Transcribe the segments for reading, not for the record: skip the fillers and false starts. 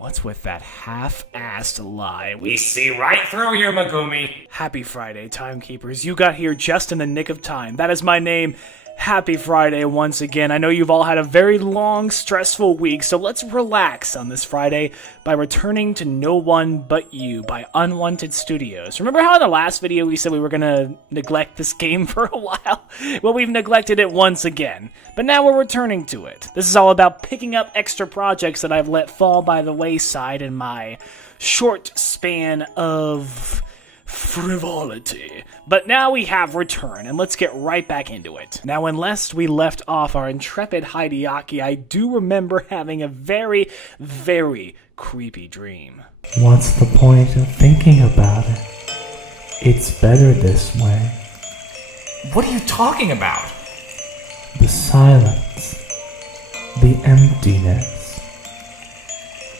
What's with that half-assed lie? We see right through you, Megumi. Happy Friday, Timekeepers. You got here just in the nick of time. That is my name. Happy Friday once again. I know you've all had a very long, stressful week, so let's relax on this Friday by returning to No One But You by Unwanted Studios. Remember how in the last video we said we were going to neglect this game for a while? Well, we've neglected it once again, but now we're returning to it. This is all about picking up extra projects that I've let fall by the wayside in my short span of frivolity. But now we have return, and let's get right back into it. Now, when last we left off our Intrepid Hideaki, I do remember having a very, very creepy dream. What's the point of thinking about it? It's better this way. What are you talking about? The silence. The emptiness.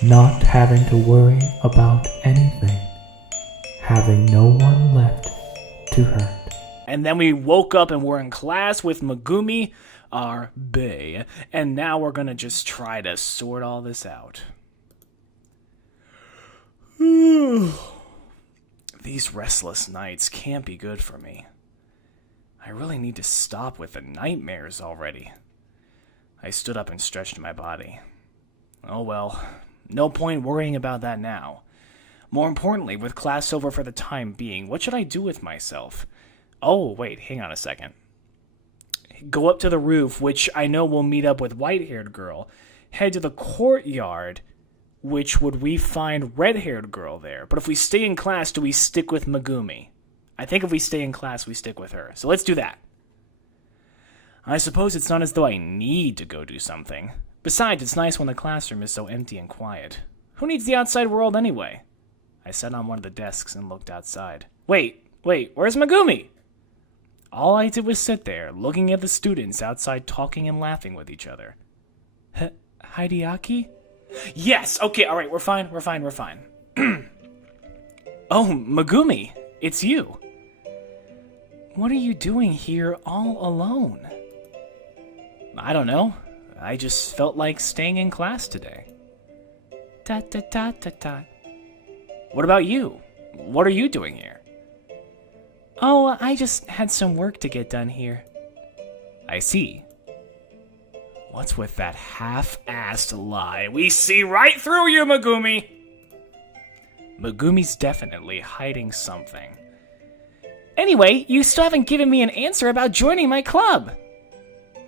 Not having to worry about anything. Having no one left to hurt. And then we woke up and we're in class with Megumi, our bae, and now we're gonna just try to sort all this out. These restless nights can't be good for me. I really need to stop with the nightmares already. I stood up and stretched my body. Oh well, no point worrying about that now. More importantly, with class over for the time being, what should I do with myself? Oh, wait, hang on a second. Go up to the roof, which I know will meet up with white-haired girl. Head to the courtyard, which would we find red-haired girl there. But if we stay in class, do we stick with Megumi? I think if we stay in class, we stick with her. So let's do that. I suppose it's not as though I need to go do something. Besides, it's nice when the classroom is so empty and quiet. Who needs the outside world anyway? I sat on one of the desks and looked outside. Wait, where's Megumi? All I did was sit there, looking at the students outside talking and laughing with each other. Hideaki? Yes, okay, alright, we're fine. Oh, Megumi, it's you. What are you doing here all alone? I don't know. I just felt like staying in class today. Ta-ta-ta-ta-ta. What about you? What are you doing here? Oh, I just had some work to get done here. I see. What's with that half-assed lie? We see right through you, Megumi! Megumi's definitely hiding something. Anyway, you still haven't given me an answer about joining my club.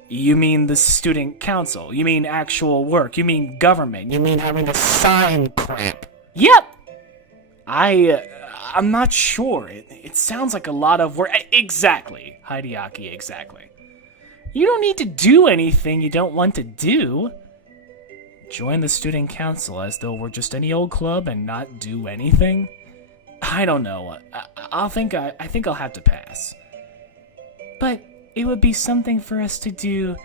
You mean the student council? You mean actual work? You mean government? You mean having to sign crap? Yep! I'm not sure. It sounds like a lot of work. Exactly, Hideaki, exactly. You don't need to do anything you don't want to do. Join the student council as though we're just any old club and not do anything? I don't know. I think I'll have to pass. But it would be something for us to do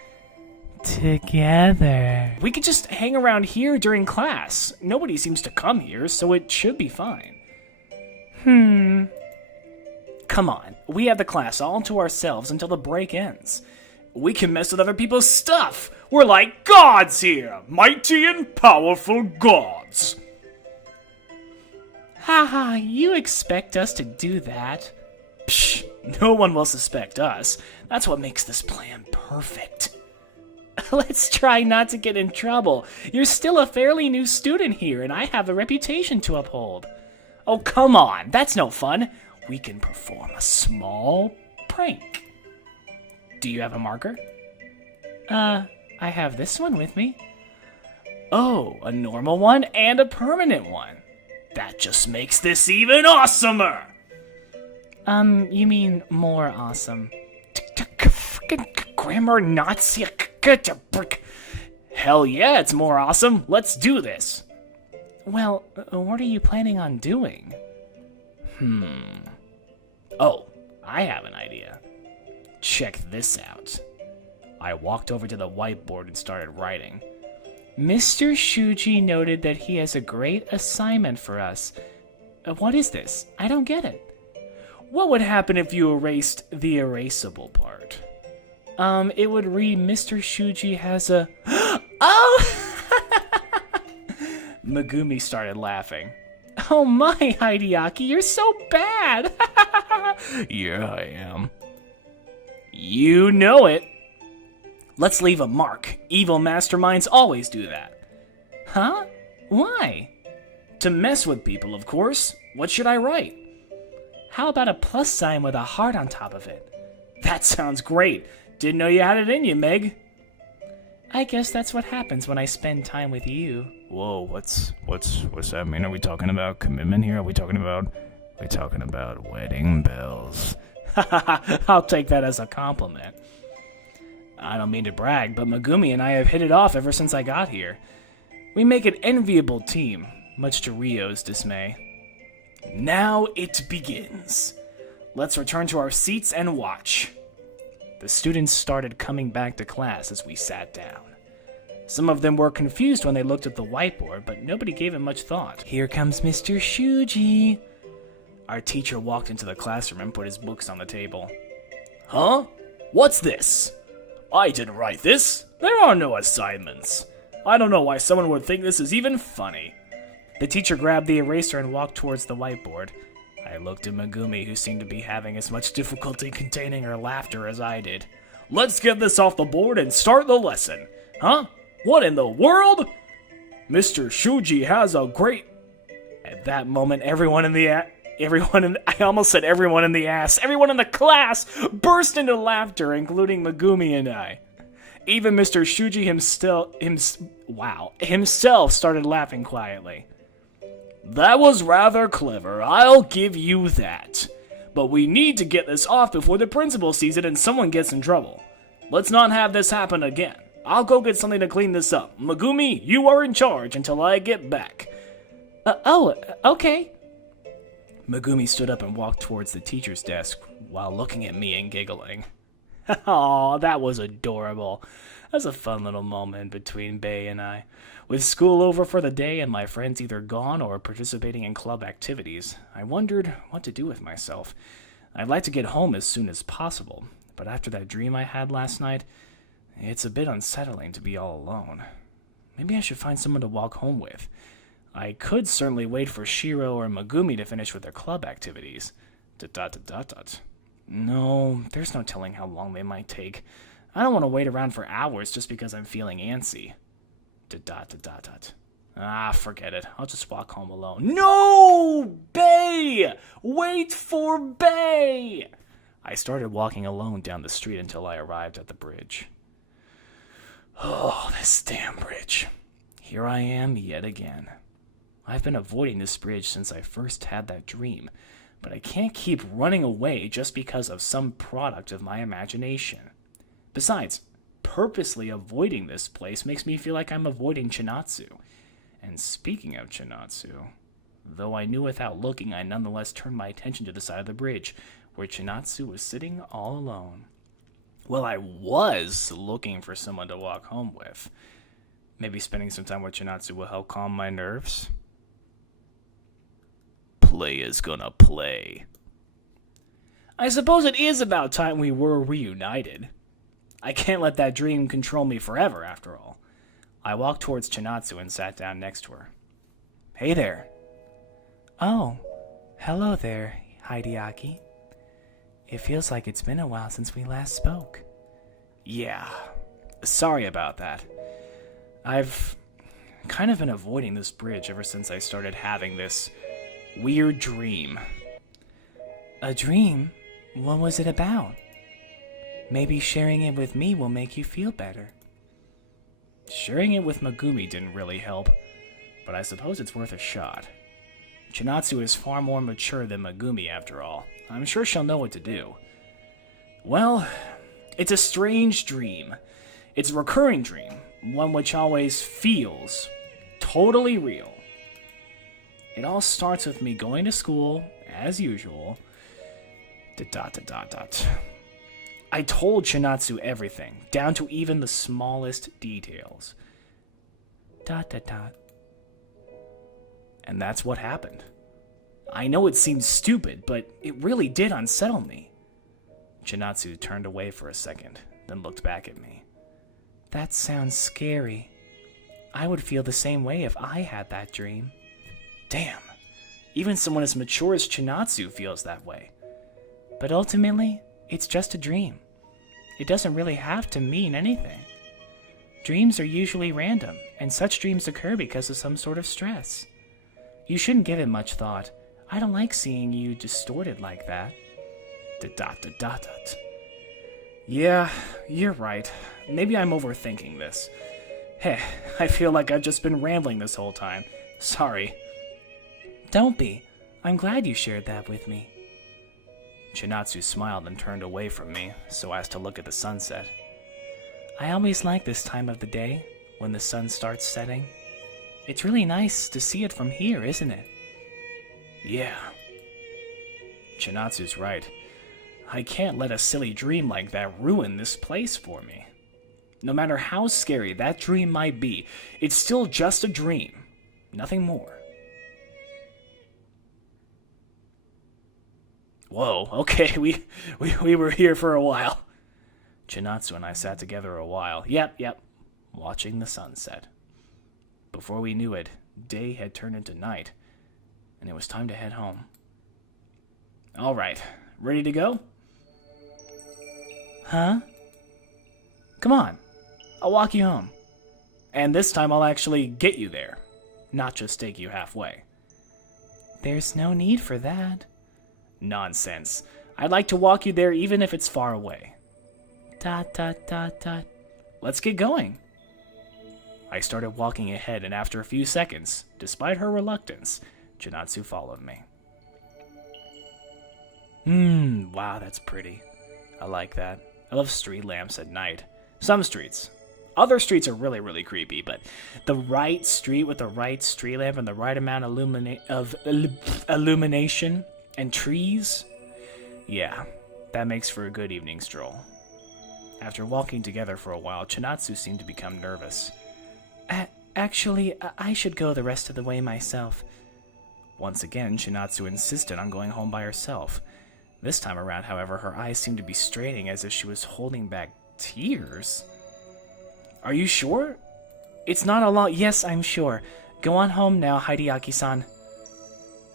together. We could just hang around here during class. Nobody seems to come here, so it should be fine. Come on, we have the class all to ourselves until the break ends. We can mess with other people's stuff. We're like gods here, mighty and powerful gods. Haha, you expect us to do that? Psh, no one will suspect us. That's what makes this plan perfect. Let's try not to get in trouble. You're still a fairly new student here, and I have a reputation to uphold. Oh, come on, that's no fun. We can perform a small prank. Do you have a marker? I have this one with me. Oh, a normal one and a permanent one. That just makes this even awesomer. You mean more awesome? Grammar Nazi. Hell yeah, it's more awesome. Let's do this. Well, what are you planning on doing? Oh, I have an idea. Check this out. I walked over to the whiteboard and started writing. Mr. Shuji noted that he has a great assignment for us. What is this? I don't get it. What would happen if you erased the erasable part? It would read Mr. Shuji has a... Oh! Megumi started laughing. Oh my, Hideaki, you're so bad! Yeah, I am. You know it. Let's leave a mark. Evil masterminds always do that. Huh? Why? To mess with people, of course. What should I write? How about a plus sign with a heart on top of it? That sounds great. Didn't know you had it in you, Meg. I guess that's what happens when I spend time with you. Whoa, what's that mean? Are we talking about commitment here? Are we talking about wedding bells? I'll take that as a compliment. I don't mean to brag, but Megumi and I have hit it off ever since I got here. We make an enviable team, much to Ryo's dismay. Now it begins. Let's return to our seats and watch. The students started coming back to class as we sat down. Some of them were confused when they looked at the whiteboard, but nobody gave it much thought. Here comes Mr. Shuji. Our teacher walked into the classroom and put his books on the table. Huh? What's this? I didn't write this. There are no assignments. I don't know why someone would think this is even funny. The teacher grabbed the eraser and walked towards the whiteboard. I looked at Megumi, who seemed to be having as much difficulty containing her laughter as I did. Let's get this off the board and start the lesson. Huh? What in the world? Mr. Shuji has a great... At that moment, everyone in the class burst into laughter, including Megumi and I. Even Mr. Shuji himself started laughing quietly. That was rather clever, I'll give you that. But we need to get this off before the principal sees it and someone gets in trouble. Let's not have this happen again. I'll go get something to clean this up. Megumi, you are in charge until I get back. Okay. Megumi stood up and walked towards the teacher's desk while looking at me and giggling. Aw, that was adorable. That was a fun little moment between Bae and I. With school over for the day and my friends either gone or participating in club activities, I wondered what to do with myself. I'd like to get home as soon as possible, but after that dream I had last night, it's a bit unsettling to be all alone. Maybe I should find someone to walk home with. I could certainly wait for Shiro or Megumi to finish with their club activities. No, there's no telling how long they might take. I don't want to wait around for hours just because I'm feeling antsy. Forget it. I'll just walk home alone. No! Bae! Wait for Bae! I started walking alone down the street until I arrived at the bridge. Oh, this damn bridge. Here I am yet again. I've been avoiding this bridge since I first had that dream, but I can't keep running away just because of some product of my imagination. Besides, purposely avoiding this place makes me feel like I'm avoiding Chinatsu. And speaking of Chinatsu, though I knew without looking, I nonetheless turned my attention to the side of the bridge, where Chinatsu was sitting all alone. Well, I was looking for someone to walk home with. Maybe spending some time with Chinatsu will help calm my nerves. Play is gonna play. I suppose it is about time we were reunited. I can't let that dream control me forever, after all. I walked towards Chinatsu and sat down next to her. Hey there. Oh, hello there, Hideaki. It feels like it's been a while since we last spoke. Yeah, sorry about that. I've kind of been avoiding this bridge ever since I started having this weird dream. A dream? What was it about? Maybe sharing it with me will make you feel better. Sharing it with Megumi didn't really help, but I suppose it's worth a shot. Chinatsu is far more mature than Megumi, after all. I'm sure she'll know what to do. Well, it's a strange dream. It's a recurring dream, one which always feels totally real. It all starts with me going to school, as usual. I told Chinatsu everything, down to even the smallest details. And that's what happened. I know it seems stupid, but it really did unsettle me. Chinatsu turned away for a second, then looked back at me. That sounds scary. I would feel the same way if I had that dream. Damn, even someone as mature as Chinatsu feels that way. But ultimately, it's just a dream. It doesn't really have to mean anything. Dreams are usually random, and such dreams occur because of some sort of stress. You shouldn't give it much thought. I don't like seeing you distorted like that. Yeah, you're right. Maybe I'm overthinking this. Heh, I feel like I've just been rambling this whole time. Sorry. Don't be. I'm glad you shared that with me. Chinatsu smiled and turned away from me so as to look at the sunset. I always like this time of the day, when the sun starts setting. It's really nice to see it from here, isn't it? Yeah. Chinatsu's right. I can't let a silly dream like that ruin this place for me. No matter how scary that dream might be, it's still just a dream. Nothing more. Whoa, okay, we were here for a while. Chinatsu and I sat together a while. Yep, watching the sunset. Before we knew it, day had turned into night, and it was time to head home. All right, ready to go? Huh? Come on, I'll walk you home. And this time I'll actually get you there, not just take you halfway. There's no need for that. Nonsense. I'd like to walk you there even if it's far away. Let's get going. I started walking ahead, and after a few seconds, despite her reluctance, Chinatsu followed me. Wow, that's pretty. I like that. I love street lamps at night. Some streets. Other streets are really, really creepy, but the right street with the right street lamp and the right amount of illumination and trees, yeah, that makes for a good evening stroll. After walking together for a while, Chinatsu seemed to become nervous. Actually, I should go the rest of the way myself. Once again, Chinatsu insisted on going home by herself. This time around, however, her eyes seemed to be straining as if she was holding back tears. Are you sure? It's not a long... Yes, I'm sure. Go on home now, Hideaki-san.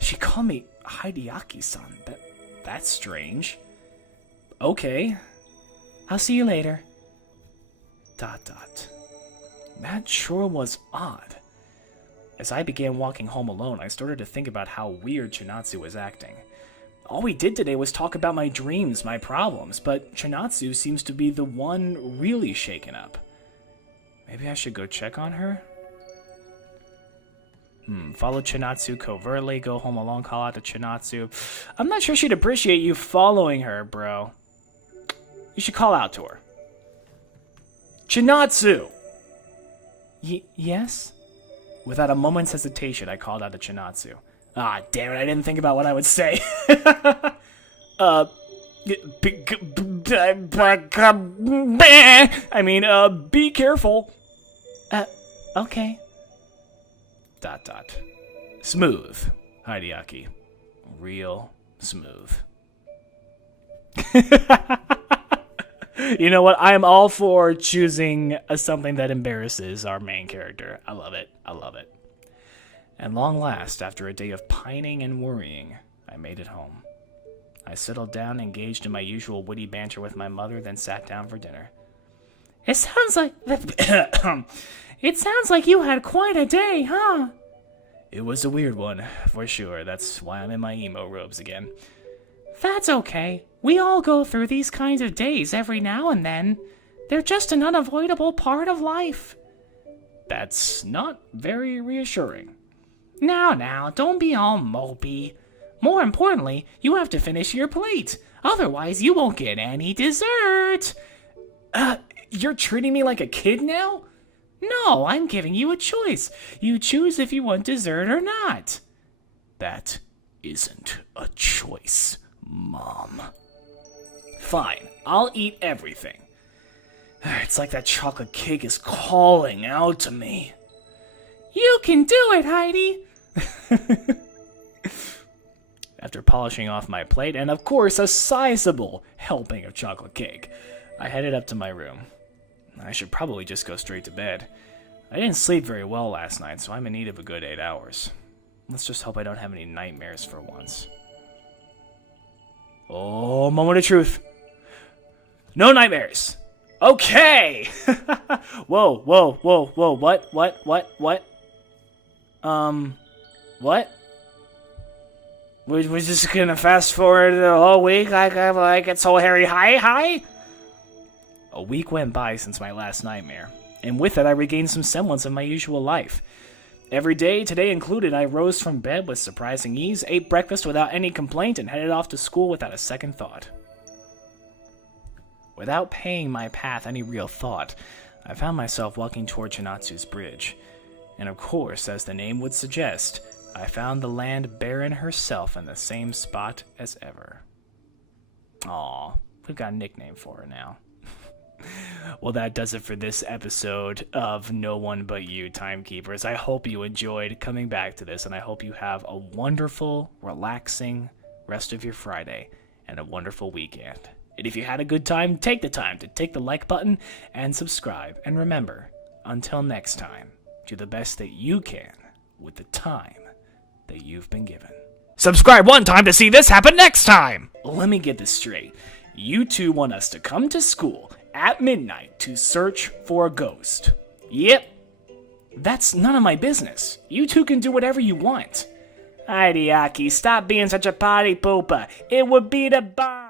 She called me Hideaki-san. That's strange. Okay. I'll see you later. ... That sure was odd. As I began walking home alone, I started to think about how weird Chinatsu was acting. All we did today was talk about my dreams, my problems, but Chinatsu seems to be the one really shaken up. Maybe I should go check on her? Follow Chinatsu covertly, go home alone, call out to Chinatsu. I'm not sure she'd appreciate you following her, bro. You should call out to her. Chinatsu! Yes? Without a moment's hesitation, I called out to Chinatsu. Ah, damn it, I didn't think about what I would say. Be careful. Okay. ... Smooth, Hideaki. Real smooth. You know what? I am all for choosing something that embarrasses our main character. I love it. I love it. At long last, after a day of pining and worrying, I made it home. I settled down, engaged in my usual witty banter with my mother, then sat down for dinner. It sounds like... It sounds like you had quite a day, huh? It was a weird one, for sure. That's why I'm in my emo robes again. That's okay. We all go through these kinds of days every now and then. They're just an unavoidable part of life. That's not very reassuring. Now, don't be all mopey. More importantly, you have to finish your plate. Otherwise, you won't get any dessert. You're treating me like a kid now? No, I'm giving you a choice. You choose if you want dessert or not. That isn't a choice, Mom. Fine, I'll eat everything. It's like that chocolate cake is calling out to me. You can do it, Heidi! After polishing off my plate, and of course a sizable helping of chocolate cake, I headed up to my room. I should probably just go straight to bed. I didn't sleep very well last night, so I'm in need of a good 8 hours. Let's just hope I don't have any nightmares for once. Oh, moment of truth. No nightmares. Okay. Whoa, whoa, whoa, whoa. What? What? We're just gonna fast forward the whole week like it's so hairy hi? A week went by since my last nightmare, and with it I regained some semblance of my usual life. Every day, today included, I rose from bed with surprising ease, ate breakfast without any complaint, and headed off to school without a second thought. Without paying my path any real thought, I found myself walking toward Chinatsu's bridge. And of course, as the name would suggest, I found the land barren herself in the same spot as ever. Aw, we've got a nickname for her now. Well, that does it for this episode of No One But You, Timekeepers. I hope you enjoyed coming back to this, and I hope you have a wonderful, relaxing rest of your Friday and a wonderful weekend. And if you had a good time, take the time to take the like button and subscribe. And remember, until next time, do the best that you can with the time that you've been given. Subscribe one time to see this happen next time! Let me get this straight. You two want us to come to school at midnight to search for a ghost. Yep. That's none of my business. You two can do whatever you want. Hideaki, stop being such a potty pooper. It would be the bomb.